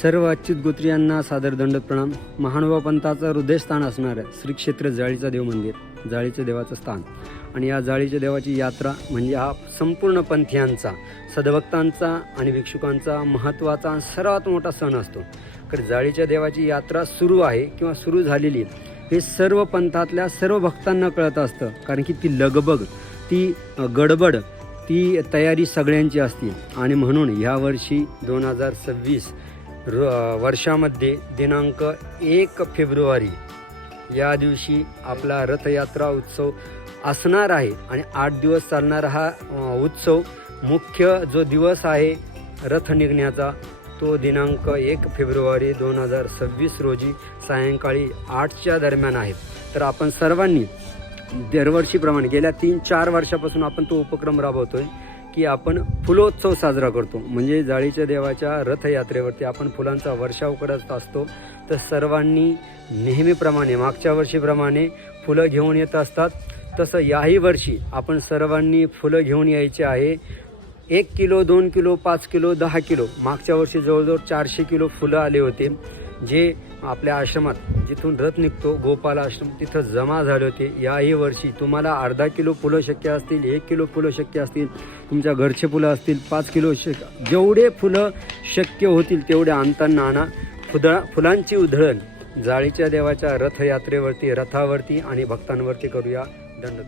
सर्व अच्युत गोत्री यांना सादर दंड प्रणाम. महानुभाव पंथाचं हृदयस्थान असणारं श्री क्षेत्र जाळीचं देव मंदिर जाळीचं देवाचं स्थान. आणि या जाळीच्या देवाची यात्रा म्हणजे हा संपूर्ण पंथीयांचा सदभक्तांचा आणि भिक्षुकांचा महत्त्वाचा सर्वात मोठा सण असतो. कारण जाळीच्या देवाची यात्रा सुरू आहे किंवा सुरू झालेली आहे हे सर्व पंथातल्या सर्व भक्तांना कळत असतं. कारण की ती लगबग ती गडबड ती तयारी सगळ्यांची असते. आणि म्हणून ह्यावर्षी दोन हजार सव्वीस र वर्षामध्ये दिनांक एक फेब्रुवारी या दिवशी आपला रथयात्रा उत्सव असणार आहे आणि आठ दिवस चालणारा हा उत्सव मुख्य जो दिवस आहे रथ निघण्याचा तो दिनांक एक फेब्रुवारी दोन हजार सव्वीस रोजी सायंकाळी आठच्या दरम्यान आहे. तर आपण सर्वांनी दरवर्षीप्रमाणे गेल्या तीन चार वर्षापासून आपण तो उपक्रम राबवतो आहे की आपण फुलोत्सव साजरा करतो. म्हणजे जाळीच्या देवाच्या रथयात्रेवरती आपण फुलांचा वर्षाव करत असतो. तर सर्वांनी नेहमीप्रमाणे मागच्या वर्षीप्रमाणे फुलं घेऊन येत असतात. तसं याही वर्षी आपण सर्वांनी फुलं घेऊन यायचे आहे. एक किलो दोन किलो पाच किलो दहा किलो. मागच्या वर्षी जवळजवळ चारशे किलो फुलं आले होते. जे आपल्या आश्रमात जिथून रथ निघतो गोपाल आश्रम तिथं जमा झाले होते. याही वर्षी तुम्हाला अर्धा किलो फुलं शक्य असतील एक किलो फुलं शक्य असतील तुमच्या घरचे फुलं असतील पाच किलो शक्य जेवढे फुलं शक्य होतील तेवढे आणताना आणा. फुदा फुलांची उधळण जाळीच्या देवाच्या रथयात्रेवरती रथावरती आणि भक्तांवरती करूया दंड